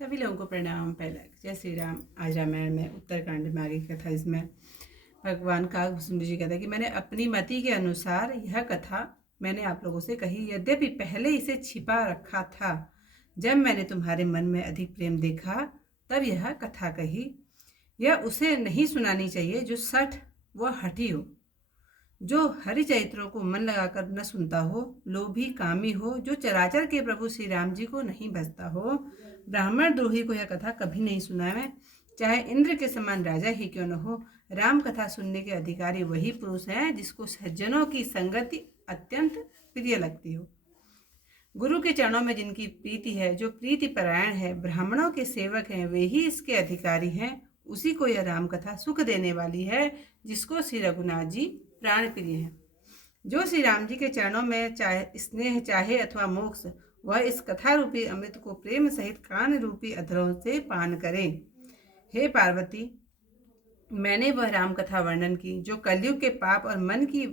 सभी लोगों को प्रणाम। पहला जय श्री राम। आज रामायण में उत्तरकांड में आगे की कथा, इसमें भगवान काकभूषुंड जी कहते हैं कि मैंने अपनी मति के अनुसार यह कथा मैंने आप लोगों से कही, यद्यपि पहले इसे छिपा रखा था। जब मैंने तुम्हारे मन में अधिक प्रेम देखा तब यह कथा कही। यह उसे नहीं सुनानी चाहिए जो सठ व हठी हो, जो हरि चरित्रों को मन लगाकर न सुनता हो, लोभी कामी हो, जो चराचर के प्रभु श्री राम जी को नहीं भजता हो। ब्राह्मण द्रोही को यह कथा कभी नहीं सुनावे, चाहे इंद्र के समान राजा ही क्यों न हो। राम कथा सुनने के अधिकारी वही पुरुष हैं जिसको सज्जनों की संगति अत्यंत प्रिय लगती हो। गुरु के चरणों में जिनकी प्रीति है, जो प्रीति परायण है, ब्राह्मणों के सेवक हैं, वे ही इसके अधिकारी हैं। उसी को यह राम कथा सुख देने वाली है, जिसको श्री रघुनाथ जी प्राण प्रिय है। जो श्री राम जी के चरणों में चाहे स्नेह चाहे अथवा मोक्ष, वह इस कथा रूपी अमृत को प्रेम सहित कान रूपी अधरों से पान करे। हे पार्वती, मैंने वह राम कथा वर्णन की जो कलयुग के पाप और मन की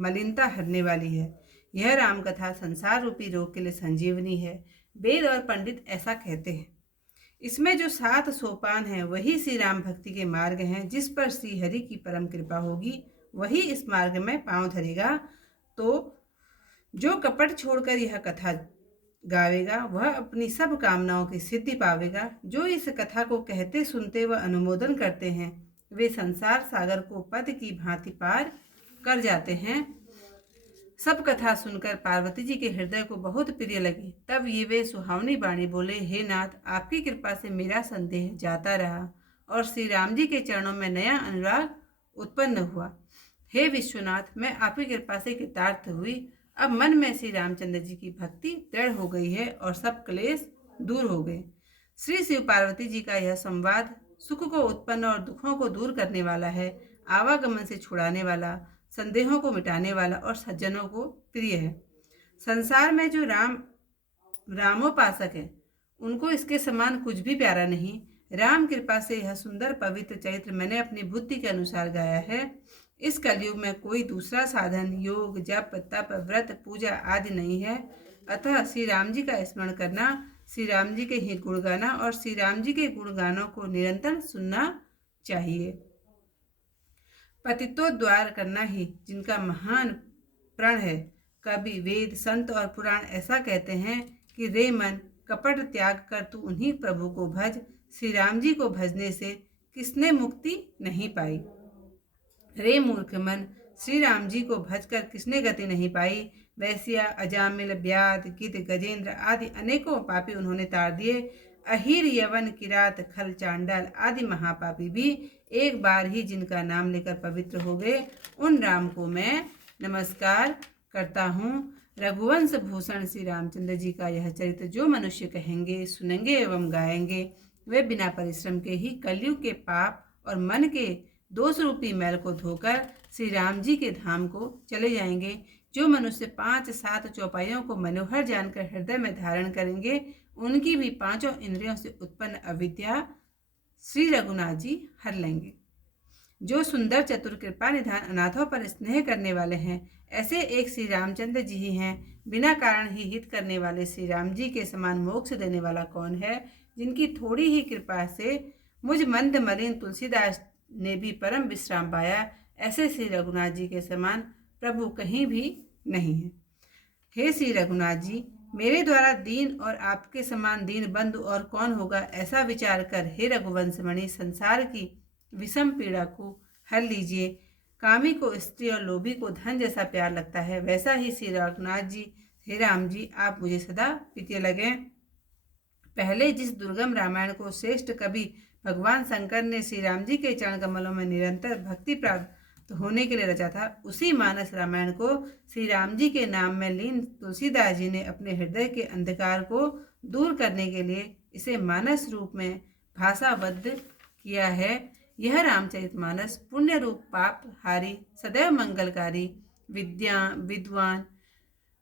मलिनता हरने वाली है। यह राम कथा संसार रूपी रोग के लिए संजीवनी है। वेद और पंडित ऐसा कहते हैं। इसमें जो 7 सोपान हैं वही श्री राम भक्ति के मार्ग हैं। जिस पर श्री हरि की परम कृपा होगी वही इस मार्ग में पांव धरेगा। तो जो कपट छोड़कर यह कथा गावेगा वह अपनी सब कामनाओं की सिद्धि पावेगा। जो इस कथा को कहते सुनते व अनुमोदन करते हैं वे संसार सागर को पद की भांति पार कर जाते हैं। सब कथा सुनकर पार्वती जी के हृदय को बहुत प्रिय लगी। तब ये वे सुहावनी बाणी बोले, हे नाथ, आपकी कृपा से मेरा संदेह जाता रहा और श्री राम जी के चरणों में नया अनुराग उत्पन्न हुआ। हे विश्वनाथ, मैं आपकी कृपा से कृतार्थ हुई। अब मन में श्री रामचंद्र जी की भक्ति दृढ़ हो गई है और सब क्लेश दूर हो गए। श्री शिव पार्वती जी का यह संवाद सुख को उत्पन्न और दुखों को दूर करने वाला है, आवागमन से छुड़ाने वाला, संदेहों को मिटाने वाला और सज्जनों को प्रिय है। संसार में जो रामोपासक है उनको इसके समान कुछ भी प्यारा नहीं। राम कृपा से यह सुंदर पवित्र चरित्र मैंने अपनी बुद्धि के अनुसार गाया है। इस कलयुग में कोई दूसरा साधन, योग, जप, तप, व्रत, पूजा आदि नहीं है। अतः श्री राम जी का स्मरण करना, श्री राम जी के ही गुण गाना और श्री राम जी के गुण गानों को निरंतर सुनना चाहिए। पतितोद्धार करना ही जिनका महान प्रण है। कवि, वेद, संत और पुराण ऐसा कहते हैं कि रे मन, कपट त्याग कर तू उन्हीं प्रभु को भज। श्री राम जी को भजने से किसने मुक्ति नहीं पाई। रे मूर्ख मन, श्री राम जी को भजकर किसने गति नहीं पाई। वैश्या, अजामिल, व्याध, गिद्ध, गजेंद्र आदि अनेकों पापी उन्होंने तार दिए। अहीर, यवन, किरात, खल, चांडाल आदि महापापी भी एक बार ही जिनका नाम लेकर पवित्र हो गए, उन राम को मैं नमस्कार करता हूँ। रघुवंश भूषण श्री रामचंद्र जी का यह चरित्र जो मनुष्य कहेंगे, सुनेंगे एवं गाएंगे, वे बिना परिश्रम के ही कलयुग के पाप और मन के दोष रूपी मैल को धोकर श्री राम जी के धाम को चले जाएंगे। जो मनुष्य 5-7 चौपाइयों को मनोहर जानकर हृदय में धारण करेंगे, उनकी भी 5 इंद्रियों से उत्पन्न अविद्या श्री रघुनाथ जी हर लेंगे। जो सुंदर, चतुर, कृपा निधान, अनाथों पर स्नेह करने वाले हैं, ऐसे एक श्री रामचंद्र जी ही हैं। बिना कारण ही हित करने वाले श्री राम जी के समान मोक्ष देने वाला कौन है। जिनकी थोड़ी ही कृपा से मुझ मंद मलिन तुलसीदास ने भी परम विश्राम पाया, ऐसे श्री रघुनाथ जी के समान प्रभु कहीं भी नहीं है। हे श्री रघुनाथ जी, मेरे द्वारा दीन और आपके समान दीन बंधु और कौन होगा, ऐसा विचार कर हे रघुवंशमणि, संसार की विषम पीड़ा को हर लीजिए। कामी को स्त्री और लोभी को धन जैसा प्यार लगता है, वैसा ही श्री रघुनाथ जी, हे राम जी, आप मुझे सदा प्रिय लगे। पहले जिस दुर्गम रामायण को श्रेष्ठ कवि भगवान शंकर ने श्री राम जी के चरण कमलों में निरंतर भक्ति प्राप्त होने के लिए रचा था, उसी मानस रामायण को श्री राम जी के नाम में लीन तुलसीदास जी ने अपने हृदय के अंधकार को दूर करने के लिए इसे मानस रूप में भाषाबद्ध किया है। यह रामचरितमानस पुण्य रूप पाप हारी, सदैव मंगलकारी, विद्वान,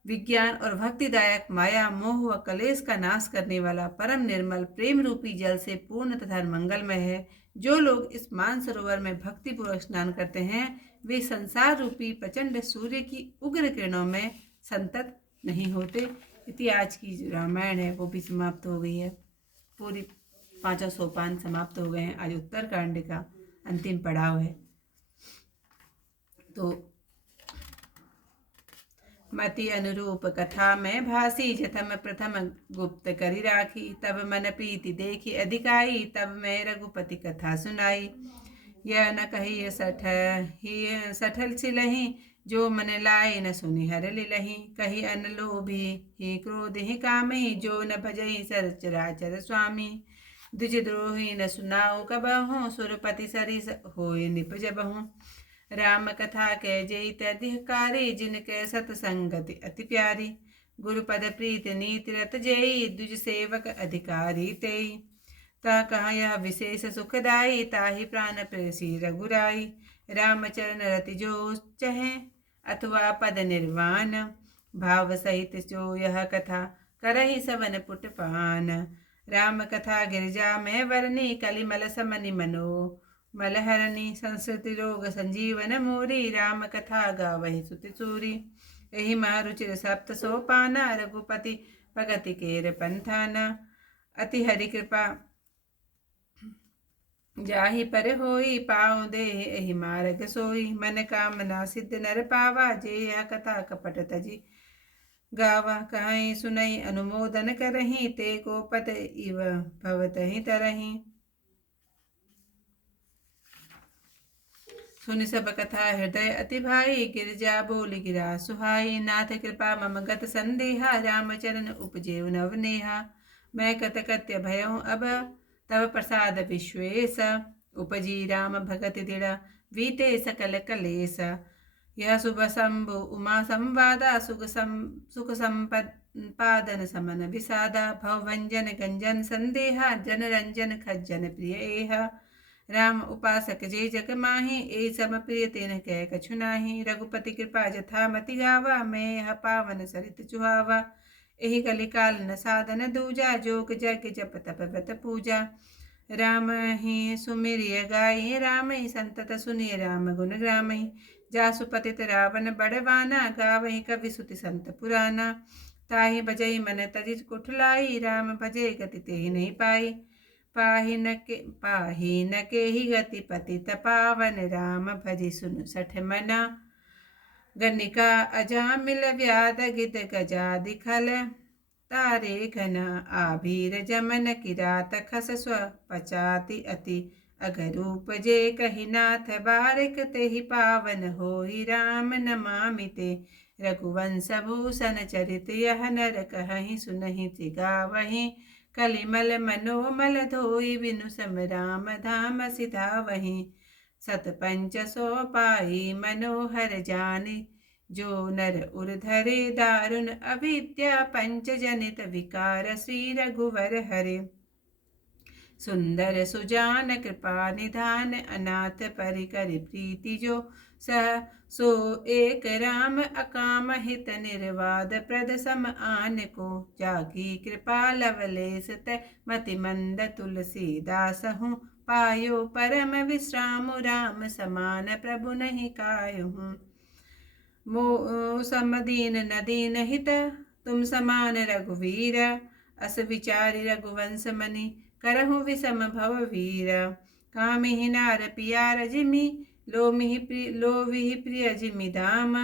विज्ञान और भक्तिदायक, माया, मोह व कलेश का नाश करने वाला, परम निर्मल प्रेम रूपी जल से पूर्ण तथा मंगलमय है। जो लोग इस मानसरोवर में भक्ति पूर्वक स्नान करते हैं, वे संसार रूपी प्रचंड सूर्य की उग्र किरणों में संतत नहीं होते। इति आज की जो रामायण है वो भी समाप्त हो गई है। पूरी 5 सोपान समाप्त हो गए हैं। आज उत्तरकांड का अंतिम पड़ाव है। तो मति अनुरूप कथा में भासी, जथम प्रथम गुप्त करी राखी। तब मन प्रीति देखी अधिकाई, तब मैं रघुपति कथा सुनाई। यह न कही सठल सिलही, जो मन लाए न सुनि हर लिलही। कही अन लोभी ही क्रोध ही कामी, जो न भजई चराचर स्वामी। द्विजद्रोही न सुनाओ कबहूँ, सुरपति सरिस होय निपजबहूँ। राम कथा के जयित अधिकारी, जिनके सतसंगति अति प्यारी। गुरुपद प्रीत नीति रत जयी, द्विज सेवक अधिकारी तेई। ता कहा यह विशेष सुखदाई, ताहि प्राण प्रेसी रघुराई। रामचरण रति जो चहे, अथवा पद निर्वाण। भाव सहित जो यह कथा, करहि सवन पुट पान। राम कथा गिरजा में वरनी, कलिमल समनि मनो मलहरणी। संस्कृति रोग संजीवन मोरी, राम कथा गावहि सुति सूरी। एहि मारुचिर सप्त सोपाना, रघुपति भगति केर पंथाना। अति हरि कृपा जाहि पर होई, पाँव दे एहि मार्ग सोई। मन कामना सिद्ध नर पावा, जे यह कथा कपट तजी गावा। कहीं सुनई अनुमोदन करही, ते को पत इव भवतहि तरही। सुनि सब कथा हृदय अति भाई, गिरजा बोली गिरा सुहाई। नाथ कृपा मम गत संदेहा, रामचरण उपजेव नवनेहा। मैं कतकत्य भयऊँ अब, तब प्रसाद विश्वेश। उपजी राम भगति दृढ़, बीते सकल कलेश। यह शुभ शंभु उमा संवादा, सुख संपादन समन विषादा। भवभंजन गंजन संदेहा, जन रंजन खज्जन प्रिय एहा। राम उपासक जे जग माही, ए सम प्रिय तेन कह कछु नाही। रघुपति कृपा जथा मति गावा, मैं यह पावन सरित चुहावा। एहि कलिकाल न साधन दूजा, जोग जग जप तप व्रत पूजा। राम ही सुमिरिय गाई, राम ही संतत सुनिय राम गुण ग्रामहि। जासु पतित रावण बड़वाना, गावहि कवि सुति संत पुराना। ताहि भजई मन तजित कुठलाई, राम भजे गति तेहि नहीं पाई। पाहि न के ही गति पतित पावन, राम भजि सुन सठ मना। गनिका अजामिल व्याध गिद गजादि खल, तारे घन आभीर जमन किरात खस स्व पचाति अति। अगरूप जे कहि नाथ बारिक, तेहि पावन होई राम नमामि ते। रघुवंश भूषण चरित यह नर कहहि सुनहि त्रिगावहि। कलिमल मनोमल धोई, बिनु सम राम धाम सिधावहि। सतपंच सो पाई मनोहर जानि, जो नर उर धरे दारुण अविद्या। पंच जनित विकार श्री रघुवर हरे। सुंदर सुजान कृपा निधान, अनाथ परिकर प्रीति जो सह। सो एक राम अकाम हित, निर्वाद प्रद सम आन को। जाकी कृपा लवलेश तै, मति मंद तुलसीदास हूँ। पायो परम विश्राम, राम समान प्रभु नहीं कायहूँ। मो समदीन नदीन हित, तुम समान रघुवीर। अस विचारि रघुवंश मनि, करहु विषम भव वीर। कामिहि नार पियार जिमि, लोभिहि प्रिय जिमि धाम।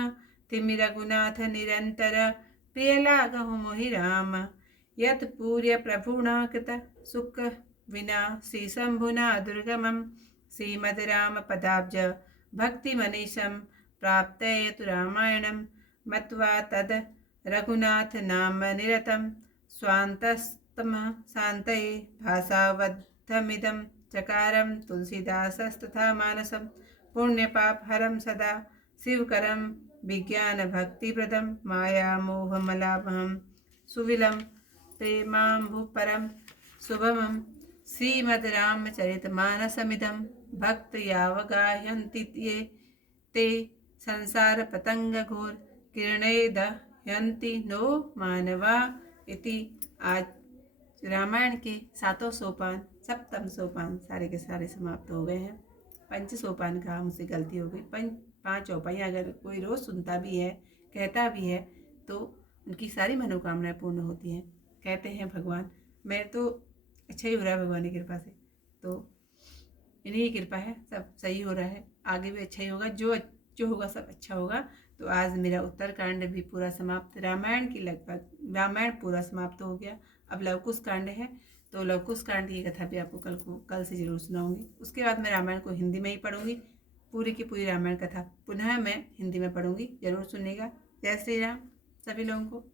तिमि रघुनाथ निरंतर, प्रिय लागहु मोहि राम। यत पूर्य प्रभुना कृत, सुख विना श्री शंभुना दुर्गमम्। श्रीमद् राम पदाब्ज भक्ति मनीषम्, प्राप्तयतु रामायणं। मत्वा तद रघुनाथ नाम निरतं, स्वान्तस्तम शान्तये भाषावद्धमिदं चकारं। तुलसीदासस्तथा मानसं, पुण्यपापहरं सदा शिवकरं। विज्ञान भक्तिप्रदं, माया मोहमलापहं। सुविलं प्रेमाम्बुपरं सुभमं, श्रीमद् रामचरितमानसमिदं। भक्त यावगाह्यन्ति ये, ते संसार पतंग घोर। किरणे दह्यन्ति नो मानवा, इति। आज रामायण के 7 सोपान, सप्तम सोपान सारे के सारे समाप्त हो गए हैं। पंच सोपान का मुझसे गलती हो गई। 5 चौपाइयाँ अगर कोई रोज़ सुनता भी है, कहता भी है, तो उनकी सारी मनोकामनाएं पूर्ण होती हैं। कहते हैं भगवान, मैं तो अच्छा ही हो रहा है भगवान की कृपा से। तो इन्हीं की कृपा है, सब सही हो रहा है, आगे भी अच्छा ही होगा, जो जो होगा सब अच्छा होगा। तो आज मेरा उत्तरकांड भी पूरा समाप्त, रामायण की लगभग रामायण पूरा समाप्त हो गया। अब लवकुश कांड है, तो लवकुश कांड की कथा भी आपको कल से जरूर सुनाऊंगी। उसके बाद मैं रामायण को हिंदी में ही पढ़ूंगी, पूरी की पूरी रामायण कथा पुनः मैं हिंदी में पढ़ूंगी, जरूर सुनिएगा। जय श्री राम सभी लोगों को।